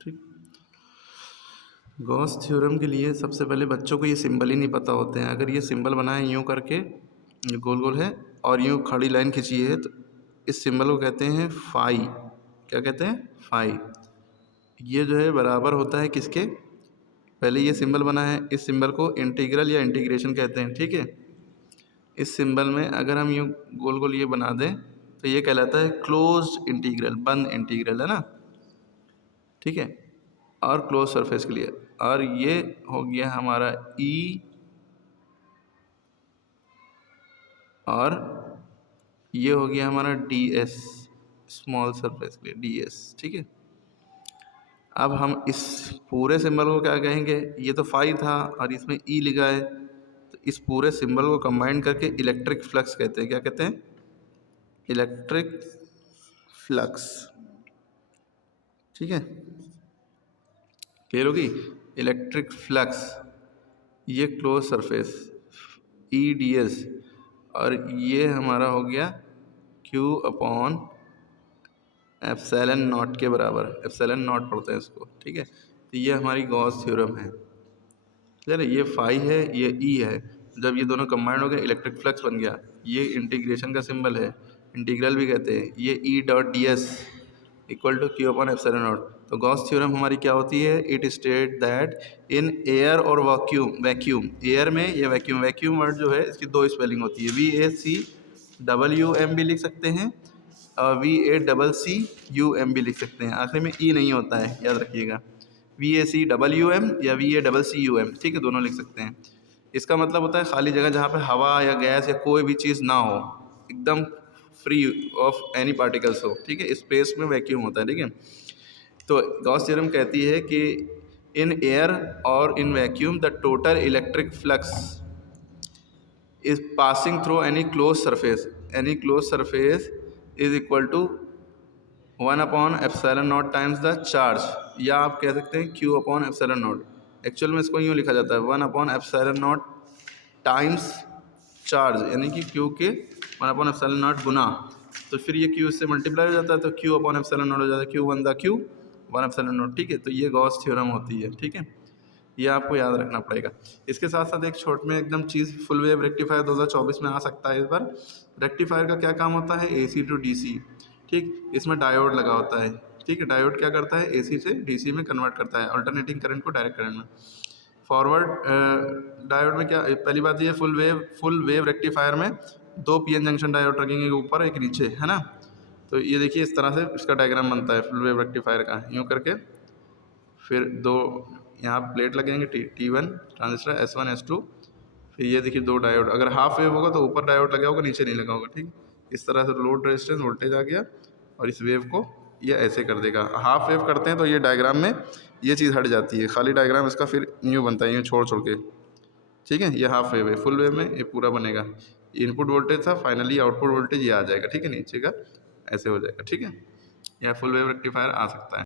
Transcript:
ठीक। Gauss theorem के लिए सबसे पहले बच्चों को ये सिंबल ही नहीं पता होते हैं। अगर ये सिंबल बनाए यूँ करके, ये गोल गोल है और यूँ खड़ी लाइन खींची है, तो इस सिंबल को कहते हैं फाई। क्या कहते हैं? फाई। ये जो है बराबर होता है किसके? पहले ये सिंबल बना है, इस सिंबल को इंटीग्रल या इंटीग्रेशन कहते हैं। ठीक है। इस सिंबल में अगर हम यूँ गोल गोल ये बना दें तो ये कहलाता है क्लोज्ड इंटीग्रल, बंद इंटीग्रल, है ना। ठीक है। और क्लोज सरफेस के लिए, और ये हो गया हमारा ई, और ये हो गया हमारा डी एस, स्मॉल सरफेस के लिए डी एस। ठीक है। अब हम इस पूरे सिंबल को क्या कहेंगे? ये तो फाई था और इसमें ई लिखा है, तो इस पूरे सिंबल को कंबाइन करके इलेक्ट्रिक फ्लक्स कहते हैं। क्या कहते हैं? Electric flux. ठीक है। क्लियर होगी? इलेक्ट्रिक फ्लक्स, ये close surface E D S, और ये हमारा हो गया क्यू अपॉन एप्सिलॉन नॉट के बराबर। एप्सिलॉन नॉट पढ़ते हैं इसको। ठीक है। तो ये हमारी गॉस थ्योरम है। क्लियर है? ये फाई है, ये ई है। जब ये दोनों कंबाइंड हो गए इलेक्ट्रिक फ्लक्स बन गया। ये इंटीग्रेशन का सिंबल है, इंटीग्रल भी कहते हैं। ये E dot D S equal to Q upon epsilon naught. तो गॉस थ्योरम हमारी क्या होती है? It state that in air और वैक्यूम, एयर में या वैक्यूम वर्ड जो है इसकी दो स्पेलिंग होती है, VACWM भी लिख सकते हैं और VACCUM भी लिख सकते हैं। आखिर में ई नहीं होता है, याद रखिएगा। VACWM या VACCUM, ठीक है, दोनों लिख सकते हैं। इसका मतलब होता है खाली जगह जहाँ पे हवा या गैस या कोई भी चीज़ ना हो, एकदम फ्री ऑफ एनी पार्टिकल्स हो। ठीक है। स्पेस में वैक्यूम होता है। ठीक है। तो गॉस थ्योरम कहती है कि इन एयर और in vacuum the total electric flux is passing through any close surface is equal to 1 upon epsilon naught times the charge, या आप कह सकते हैं Q upon epsilon naught. Actual में इसको यूँ लिखा जाता है 1 upon epsilon naught times charge, यानी कि Q के 1 अपॉन एप्सिलॉन नॉट गुना, तो फिर ये Q इससे मल्टीप्लाई हो जाता है, तो Q अपॉन एप्सिलॉन नॉट हो जाता है Q1 the Q 1 epsilon not. ठीक है। तो ये गॉस थ्योरम होती है। ठीक है। ये आपको याद रखना पड़ेगा। इसके साथ साथ एक छोट में एकदम चीज़, फुल वेव रेक्टिफायर 2024 में आ सकता है इस बार। रेक्टिफायर का क्या काम होता है? AC to DC। ठीक। इसमें डायोड लगा होता है। ठीक है। डायोड क्या करता है? AC से DC में कन्वर्ट करता है, अल्टरनेटिंग करंट को डायरेक्ट करंट में। फॉरवर्ड डायोड में क्या, पहली बात ये फुल वेव रेक्टिफायर में 2 PN जंक्शन डायोड रखेंगे, एक ऊपर एक नीचे, है ना। तो ये देखिए इस तरह से इसका डायग्राम बनता है फुल वेव रेक्टिफायर का, यूँ करके। फिर 2 यहाँ प्लेट लगेंगे, T1 ट्रांजिस्टर, S1 S2। फिर ये देखिए 2 डायोड। अगर हाफ वेव होगा तो ऊपर डायोड लगा होगा, नीचे नहीं लगा होगा। ठीक। इस तरह से लोड रेजिस्टेंस वोल्टेज आ गया और इस वेव को ये ऐसे कर देगा। हाफ वेव करते हैं तो ये डायग्राम में ये चीज़ हट जाती है, खाली डायग्राम इसका फिर यूँ बनता है, यूँ छोड़ के। ठीक है। ये हाफ वेव है। फुल वेव में ये पूरा बनेगा। इनपुट वोल्टेज था, फाइनली आउटपुट वोल्टेज ये आ जाएगा। ठीक है। नीचे का ऐसे हो जाएगा। ठीक है। यह फुल वेव रेक्टिफायर आ सकता है।